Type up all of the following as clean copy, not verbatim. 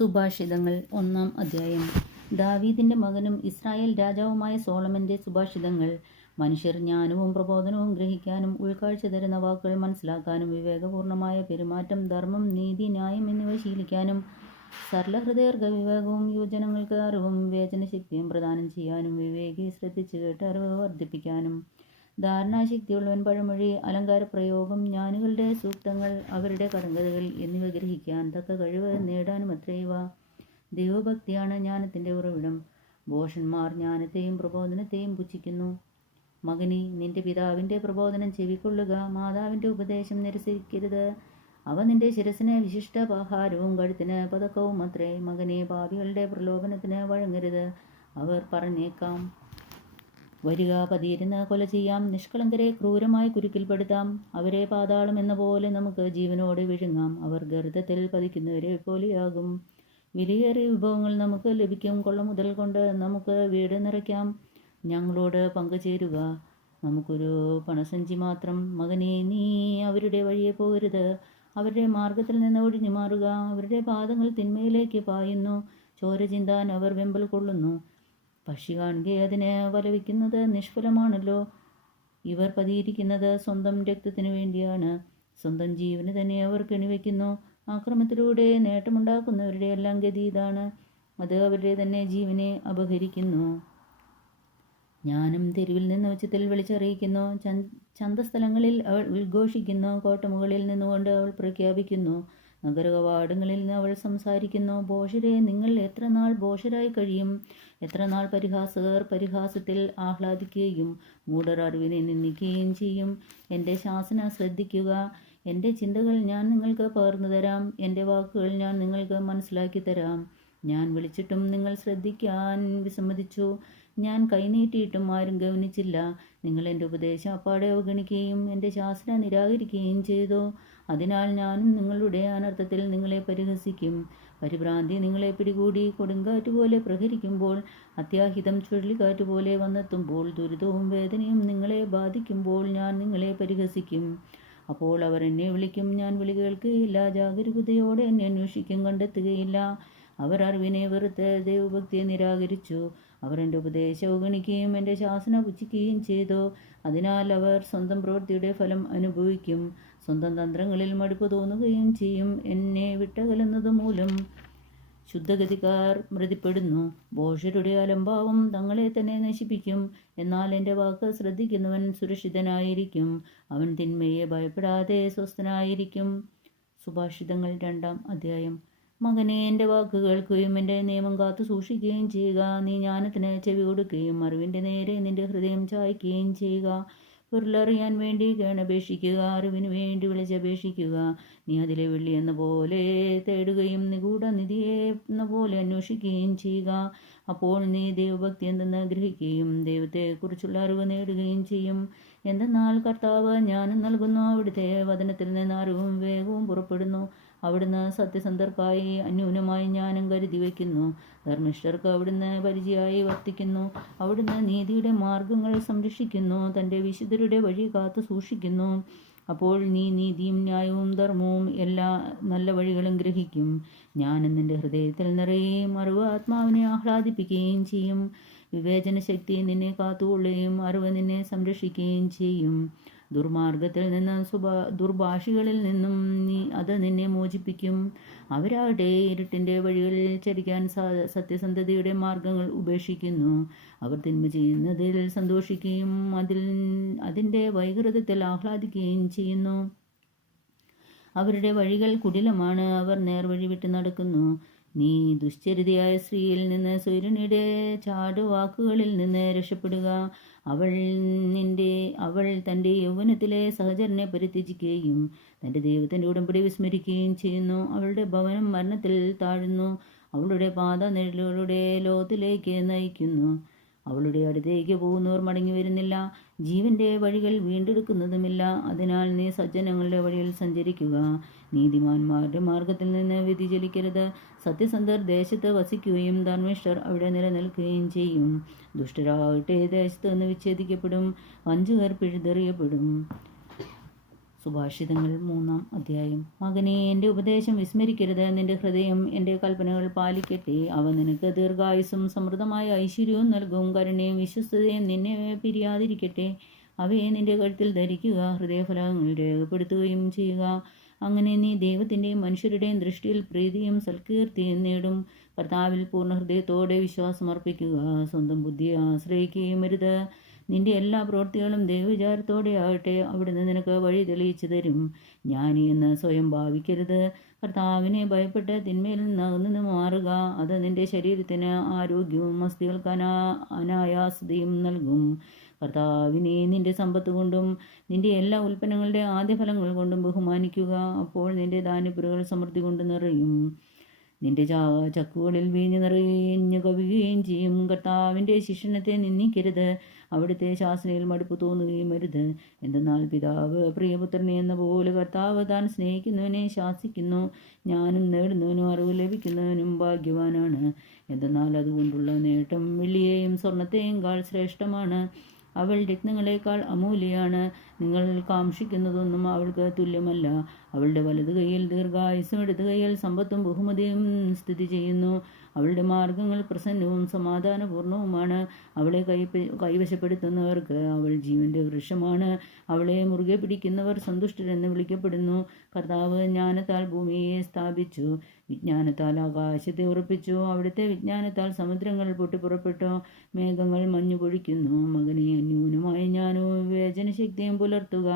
സുഭാഷിതങ്ങൾ 1-ാം അധ്യായം. ദാവീദിന്റെ മകനും ഇസ്രായേൽ രാജാവുമായ സോളമന്റെ സുഭാഷിതങ്ങൾ. മനുഷ്യർ ജ്ഞാനവും പ്രബോധനവും ഗ്രഹിക്കാനും ഉൾക്കാഴ്ച തരുന്ന വാക്കുകൾ മനസ്സിലാക്കാനും വിവേകപൂർണമായ പെരുമാറ്റം, ധർമ്മം, നീതി, ന്യായം എന്നിവ ശീലിക്കാനും സരളഹൃദയർക്ക് വിവേകവും യുവജനങ്ങൾക്ക് അറിവും വിവേചനശക്തിയും പ്രദാനം ചെയ്യാനും വിവേകി ശ്രദ്ധിച്ചു കേട്ട് അറിവ് വർദ്ധിപ്പിക്കാനും ധാരണാശക്തിയുള്ളവൻ പഴമൊഴി, അലങ്കാരപ്രയോഗം, ജ്ഞാനികളുടെ സൂക്തങ്ങൾ, അവരുടെ കടങ്കഥകൾ എന്നിവ ഗ്രഹിക്കാൻ തക്ക കഴിവ് നേടാനുമത്രേ ഇവ. ദൈവഭക്തിയാണ് ജ്ഞാനത്തിന്റെ ഉറവിടം. ഭോഷന്മാർ ജ്ഞാനത്തെയും പ്രബോധനത്തെയും പുച്ഛിക്കുന്നു. മകനേ, നിന്റെ പിതാവിന്റെ പ്രബോധനം ചെവിക്കൊള്ളുക, മാതാവിന്റെ ഉപദേശം നിരസിക്കരുത്. അവ നിന്റെ ശിരസിന് വിശിഷ്ടാപഹാരവും കഴുത്തിന് പതക്കവും അത്രേ. മകനേ, പാപികളുടെ പ്രലോഭനത്തിന് വഴങ്ങരുത്. അവർ പറഞ്ഞേക്കാം, വരിക, പതിയിരുന്ന് കൊല ചെയ്യാം, നിഷ്കളങ്കരെ ക്രൂരമായ കുരുക്കിൽപ്പെടുത്താം, അവരെ പാതാളം എന്ന പോലെ നമുക്ക് ജീവനോടെ വിഴുങ്ങാം. അവർ ഗർത്തത്തിൽ പതിക്കുന്നവരെ പോലെയാകും. വിലയേറിയ വിഭവങ്ങൾ നമുക്ക് ലഭിക്കും. കൊള്ളമുതൽ കൊണ്ട് നമുക്ക് വീട് നിറയ്ക്കാം. ഞങ്ങളോട് പങ്കുചേരുക, നമുക്കൊരു പണസഞ്ചി മാത്രം. മകനേ, നീ അവരുടെ വഴിയെ പോകരുത്. അവരുടെ മാർഗത്തിൽ നിന്ന് ഒഴിഞ്ഞു മാറുക. അവരുടെ പാദങ്ങൾ തിന്മയിലേക്ക് പായുന്നു. ചോര ചിന്താൻ അവർ വെമ്പൽ കൊള്ളുന്നു. പക്ഷി കാണുകെ അതിന് വലവിക്കുന്നത് നിഷ്ഫലമാണല്ലോ. ഇവർ പതിയിരിക്കുന്നത് സ്വന്തം രക്തത്തിനു വേണ്ടിയാണ്. സ്വന്തം ജീവന് തന്നെ അവർ കെണിവെക്കുന്നു. ആക്രമത്തിലൂടെ നേട്ടമുണ്ടാക്കുന്നവരുടെ എല്ലാം ഗതി ഇതാണ്. അത് അവരുടെ തന്നെ ജീവനെ അപഹരിക്കുന്നു. ജ്ഞാനം തെരുവിൽ നിന്ന് ഉച്ചത്തിൽ വിളിച്ചറിയിക്കുന്നു. ചന്തസ്ഥലങ്ങളിൽ അവൾ ഉദ്ഘോഷിക്കുന്നു. കോട്ടമുകളിൽ നിന്നുകൊണ്ട് അവൾ പ്രഖ്യാപിക്കുന്നു. നഗരകവാടങ്ങളിൽ നിന്ന് അവൾ സംസാരിക്കുന്നു. ഭോഷരെ, നിങ്ങൾ എത്ര നാൾ ഭോഷരായി കഴിയും? എത്ര നാൾ പരിഹാസകർ പരിഹാസത്തിൽ ആഹ്ലാദിക്കുകയും മൂഢർ അറിവിനെ നിന്ദിക്കുകയും ചെയ്യും? എൻ്റെ ശാസന ശ്രദ്ധിക്കുക. എൻ്റെ ചിന്തകൾ ഞാൻ നിങ്ങൾക്ക് പകർന്നു തരാം. എൻ്റെ വാക്കുകൾ ഞാൻ നിങ്ങൾക്ക് മനസ്സിലാക്കി തരാം. ഞാൻ വിളിച്ചിട്ടും നിങ്ങൾ ശ്രദ്ധിക്കാൻ വിസമ്മതിച്ചു. ഞാൻ കൈനീട്ടിയിട്ടും ആരും ഗവനിച്ചില്ല. നിങ്ങൾ എൻ്റെ ഉപദേശം അപ്പാടെ അവഗണിക്കുകയും എൻ്റെ ശാസന നിരാകരിക്കുകയും ചെയ്തു. അതിനാൽ ഞാനും നിങ്ങളുടെ അനർത്ഥത്തിൽ നിങ്ങളെ പരിഹസിക്കും. പരിഭ്രാന്തി നിങ്ങളെ പിടികൂടി കൊടുങ്കാറ്റ് പോലെ പ്രഹരിക്കുമ്പോൾ, അത്യാഹിതം ചുഴലിക്കാറ്റ് പോലെ വന്നെത്തുമ്പോൾ, ദുരിതവും വേദനയും നിങ്ങളെ ബാധിക്കുമ്പോൾ ഞാൻ നിങ്ങളെ പരിഹസിക്കും. അപ്പോൾ അവർ എന്നെ വിളിക്കും, ഞാൻ വിളി കേൾക്കുകയില്ല. ജാഗരൂകതയോടെ എന്നെ അന്വേഷിക്കും, കണ്ടെത്തുകയില്ല. അവർ അറിവിനെ വെറുത്ത് ദൈവഭക്തിയെ നിരാകരിച്ചു. അവർ എൻ്റെ ഉപദേശം അവഗണിക്കുകയും എൻ്റെ ശാസന പുച്ഛിക്കുകയും ചെയ്തു. അതിനാൽ അവർ സ്വന്തം പ്രവൃത്തിയുടെ ഫലം അനുഭവിക്കും. സ്വന്തം തന്ത്രങ്ങളിൽ മടുപ്പ് തോന്നുകയും ചെയ്യും. എന്നെ വിട്ടകലുന്നത് മൂലം ശുദ്ധഗതിക്കാർ മൃതിപ്പെടുന്നു. ഭോഷരുടെ അലംഭാവം തങ്ങളെ തന്നെ നശിപ്പിക്കും. എന്നാൽ എൻ്റെ വാക്ക് ശ്രദ്ധിക്കുന്നവൻ സുരക്ഷിതനായിരിക്കും. അവൻ തിന്മയെ ഭയപ്പെടാതെ സ്വസ്ഥനായിരിക്കും. സുഭാഷിതങ്ങൾ 2-ാം അധ്യായം. മകനെ, എൻ്റെ വാക്ക് കേൾക്കുകയും എൻ്റെ നിയമം കാത്തു സൂക്ഷിക്കുകയും ചെയ്യുക. നീ ജ്ഞാനത്തിന് ചെവി കൊടുക്കുകയും അറിവിൻ്റെ നേരെ നിന്റെ ഹൃദയം ചായ്ക്കുകയും ചെയ്യുക. പൊരുളറിയാൻ വേണ്ടി കേണപേക്ഷിക്കുക, അറിവിനു വേണ്ടി വിളിച്ചപേക്ഷിക്കുക. നീ അതിലെ വെള്ളി എന്ന പോലെ തേടുകയും നിഗൂഢ നിധിയെ എന്ന പോലെ അന്വേഷിക്കുകയും ചെയ്യുക. അപ്പോൾ നീ ദൈവഭക്തി എന്തെന്ന് ഗ്രഹിക്കുകയും ദൈവത്തെക്കുറിച്ചുള്ള അറിവ് നേടുകയും ചെയ്യും. എന്തെന്നാൽ കർത്താവ് ജ്ഞാനം നൽകുന്നു. അവിടുത്തെ വചനത്തിൽ നിന്ന് അറിവും വിവേകവും പുറപ്പെടുന്നു. അവിടുന്ന് സത്യസന്ധർക്കായി അന്യൂനമായി ജ്ഞാനം കരുതി വയ്ക്കുന്നു. ധർമ്മിഷ്ഠർക്ക് അവിടുന്ന് പരിചയമായി വർത്തിക്കുന്നു. അവിടുന്ന് നീതിയുടെ മാർഗങ്ങൾ സംരക്ഷിക്കുന്നു. തൻ്റെ വിശുദ്ധരുടെ വഴി കാത്തു സൂക്ഷിക്കുന്നു. അപ്പോൾ നീ നീതിയും ന്യായവും ധർമ്മവും എല്ലാ നല്ല വഴികളും ഗ്രഹിക്കും. ജ്ഞാനം നിന്റെ ഹൃദയത്തിൽ നിറയുകയും അറിവ് ആത്മാവിനെ ആഹ്ലാദിപ്പിക്കുകയും ചെയ്യും. വിവേചനശക്തി നിന്നെ കാത്തുകൊള്ളുകയും അറിവ് നിന്നെ സംരക്ഷിക്കുകയും ചെയ്യും. ദുർമാർഗത്തിൽ നിന്നും ദുർഭാഷികളിൽ നിന്നും അത് നിന്നെ മോചിപ്പിക്കും. അവരാകട്ടെ ഇരുട്ടിൻ്റെ വഴികളിൽ ചരിക്കാൻ സത്യസന്ധതയുടെ മാർഗങ്ങൾ ഉപേക്ഷിക്കുന്നു. അവർ തിന്മ ചെയ്യുന്നതിൽ സന്തോഷിക്കുകയും അതിൻ്റെ വൈകൃതത്തിൽ ആഹ്ലാദിക്കുകയും ചെയ്യുന്നു. അവരുടെ വഴികൾ കുടിലമാണ്. അവർ നേർവഴി വിട്ട് നടക്കുന്നു. നീ ദുശ്ചരിതയായ സ്ത്രീയിൽ നിന്ന്, സൂര്യനുടെ ചാടുവാക്കുകളിൽ നിന്ന് രക്ഷപ്പെടുക. അവൾ തൻ്റെ യൗവനത്തിലെ സഹചരനെ പരിത്യജിക്കുകയും തൻ്റെ ദൈവത്തിൻ്റെ ഉടമ്പടി വിസ്മരിക്കുകയും ചെയ്യുന്നു. അവളുടെ ഭവനം മരണത്തിൽ താഴുന്നു. അവളുടെ പാത നിഴലുകളുടെ ലോകത്തിലേക്ക് നയിക്കുന്നു. അവളുടെ അടുത്തേക്ക് പോകുന്നവർ മടങ്ങി വരുന്നില്ല. ജീവന്റെ വഴികൾ വീണ്ടെടുക്കുന്നതുമില്ല. അതിനാൽ നീ സജ്ജനങ്ങളുടെ വഴിയിൽ സഞ്ചരിക്കുക. നീതിമാന്മാരുടെ മാർഗത്തിൽ നിന്ന് വ്യതിചലിക്കരുത്. സത്യസന്ധർ ദേശത്ത് വസിക്കുകയും ധർമ്മിഷ്ഠർ അവിടെ നിലനിൽക്കുകയും ചെയ്യും. ദുഷ്ടരാകട്ടെ ദേശത്ത് നിന്ന് വിച്ഛേദിക്കപ്പെടും. വഞ്ചകർ പിഴുതെറിയപ്പെടും. സുഭാഷിതങ്ങൾ 3-ാം അധ്യായം. മകനേ, എൻ്റെ ഉപദേശം വിസ്മരിക്കരുത്. നിന്റെ ഹൃദയം എൻ്റെ കൽപ്പനകൾ പാലിക്കട്ടെ. അവ നിനക്ക് ദീർഘായുസ്സും സമൃദ്ധമായ ഐശ്വര്യവും നൽകും. കരുണയും വിശ്വസ്തതയും നിന്നെ പിരിയാതിരിക്കട്ടെ. അവയെ നിന്റെ കഴുത്തിൽ ധരിക്കുക, ഹൃദയഫലങ്ങൾ രേഖപ്പെടുത്തുകയും ചെയ്യുക. അങ്ങനെ നീ ദൈവത്തിൻ്റെയും മനുഷ്യരുടെയും ദൃഷ്ടിയിൽ പ്രീതിയും സൽകീർത്തിയും നേടും. കർത്താവിൽ പൂർണ്ണ ഹൃദയത്തോടെ വിശ്വാസമർപ്പിക്കുക. സ്വന്തം ബുദ്ധിയെ ആശ്രയിക്കുകയും അരുത്. നിന്റെ എല്ലാ പ്രവൃത്തികളും ദൈവവിചാരത്തോടെ ആകട്ടെ. അവിടുന്ന് നിനക്ക് വഴി തെളിയിച്ചു തരും. ജ്ഞാനി എന്ന് സ്വയം ഭാവിക്കരുത്. കർത്താവിനെ ഭയപ്പെട്ട് തിന്മയിൽ നിന്ന് മാറുക. അത് നിന്റെ ശരീരത്തിന് ആരോഗ്യവും അസ്ഥികൾക്ക് അനായാസതയും നൽകും. കർത്താവിനെ നിന്റെ സമ്പത്ത് കൊണ്ടും നിന്റെ എല്ലാ ഉൽപ്പന്നങ്ങളുടെ ആദ്യഫലങ്ങൾ കൊണ്ടും ബഹുമാനിക്കുക. അപ്പോൾ നിന്റെ ധാന്യപ്പുരകൾ സമൃദ്ധി കൊണ്ട് നിറയും. നിന്റെ ചക്കുകളിൽ വീഞ്ഞ് നിറഞ്ഞു കവിയുകയും ചെയ്യും. കർത്താവിൻ്റെ ശിക്ഷണത്തെ നിന്ദിക്കരുത്. അവിടുത്തെ ശാസനയിൽ മടുപ്പ് തോന്നുകയും അരുത്. എന്തെന്നാൽ പിതാവ് പ്രിയപുത്രനെ എന്ന പോലെ കർത്താവ് താൻ സ്നേഹിക്കുന്നവനെ ശാസിക്കുന്നു. ജ്ഞാനം നേടുന്നവനും അറിവ് ലഭിക്കുന്നവനും ഭാഗ്യവാനാണ്. എന്തെന്നാൽ അതുകൊണ്ടുള്ള നേട്ടം വെള്ളിയെയും സ്വർണത്തെയും കാൾ ശ്രേഷ്ഠമാണ്. അവൾ രത്നങ്ങളെക്കാൾ അമൂല്യയാണ്. നിങ്ങൾ കാക്ഷിക്കുന്നതൊന്നും അവൾക്ക് തുല്യമല്ല. അവളുടെ വലതു കൈയിൽ ദീർഘായുസ്സും ഇടതു കൈയിൽ സമ്പത്തും ബഹുമതിയും സ്ഥിതി ചെയ്യുന്നു. അവളുടെ മാർഗങ്ങൾ പ്രസന്നവും സമാധാനപൂർണവുമാണ്. അവളെ കൈവശപ്പെടുത്തുന്നവർക്ക് അവൾ ജീവന്റെ വൃക്ഷമാണ്. അവളെ മുറുകെ പിടിക്കുന്നവർ സന്തുഷ്ടരെന്ന് വിളിക്കപ്പെടുന്നു. കർത്താവ് ജ്ഞാനത്താൽ ഭൂമിയെ സ്ഥാപിച്ചു, വിജ്ഞാനത്താൽ ആകാശത്തെ ഉറപ്പിച്ചു. അവിടുത്തെ വിജ്ഞാനത്താൽ സമുദ്രങ്ങൾ പൊട്ടിപ്പുറപ്പെട്ടു, മേഘങ്ങൾ മഞ്ഞു പൊഴിക്കുന്നു. മകനെ, ന്യൂനമായ ജ്ഞാനവും വിവേചനശക്തിയും പുലർത്തുക.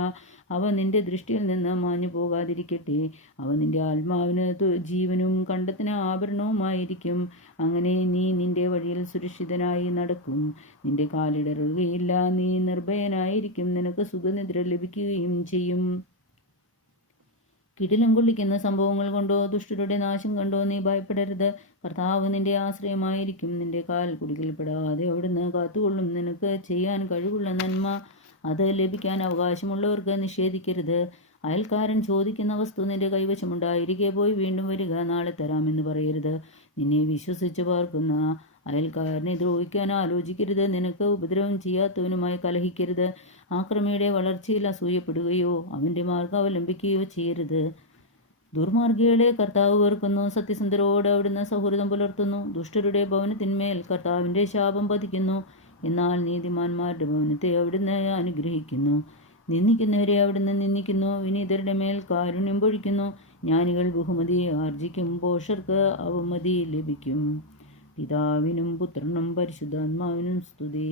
അവ നിന്റെ ദൃഷ്ടിയിൽ നിന്ന് മാഞ്ഞു പോകാതിരിക്കട്ടെ. അവ നിന്റെ ആത്മാവിന് ജീവനും കണ്ടത്തിന് ആഭരണവുമായിരിക്കും. അങ്ങനെ നീ നിന്റെ വഴിയിൽ സുരക്ഷിതനായി നടക്കും. നിന്റെ കാലിടറുകയില്ല. നീ നിർഭയനായിരിക്കും. നിനക്ക് സുഖനിദ്ര ലഭിക്കുകയും ചെയ്യും. കിടിലം കൊള്ളിക്കുന്ന സംഭവങ്ങൾ കൊണ്ടോ ദുഷ്ടരുടെ നാശം കണ്ടോ നീ ഭയപ്പെടരുത്. കർത്താവ് നിന്റെ ആശ്രയമായിരിക്കും. നിന്റെ കാൽ കുടുക്കിൽപ്പെടാതെ അവിടുന്ന് കാത്തുകൊള്ളും. നിനക്ക് ചെയ്യാൻ കഴിവുള്ള നന്മ അത് ലഭിക്കാൻ അവകാശമുള്ളവർക്ക് നിഷേധിക്കരുത്. അയൽക്കാരൻ ചോദിക്കുന്ന വസ്തു നിന്റെ കൈവശമുണ്ടായിരിക്കെ പോയി വീണ്ടും വരിക, നാളെ തരാമെന്ന് പറയരുത്. നിന്നെ വിശ്വസിച്ച് പാർക്കുന്ന അയൽക്കാരനെ ദ്രോഹിക്കാൻ ആലോചിക്കരുത്. നിനക്ക് ഉപദ്രവം ചെയ്യാത്തവനുമായി കലഹിക്കരുത്. ആക്രമിയുടെ വളർച്ചയിൽ അസൂയപ്പെടുകയോ അവൻ്റെ മാർഗം അവലംബിക്കുകയോ ചെയ്യരുത്. ദുർമാർഗികളെ കർത്താവ് വെറുക്കുന്നു. സത്യസന്ധരോട് അവിടുന്ന് സൗഹൃദം പുലർത്തുന്നു. ദുഷ്ടരുടെ ഭവനത്തിന്മേൽ കർത്താവിൻ്റെ ശാപം പതിക്കുന്നു. എന്നാൽ നീതിമാന്മാരുടെ ഭവനത്തെ അവിടുന്ന് അനുഗ്രഹിക്കുന്നു. നിന്ദിക്കുന്നവരെ അവിടുന്ന് നിന്ദിക്കുന്നു. വിനീതരുടെ മേൽ കാരുണ്യം പൊഴിക്കുന്നു. ജ്ഞാനികൾ ബഹുമതി ആർജിക്കും, ഭോഷർക്ക് അവമതി ലഭിക്കും. പിതാവിനും പുത്രനും പരിശുദ്ധാത്മാവിനും സ്തുതി.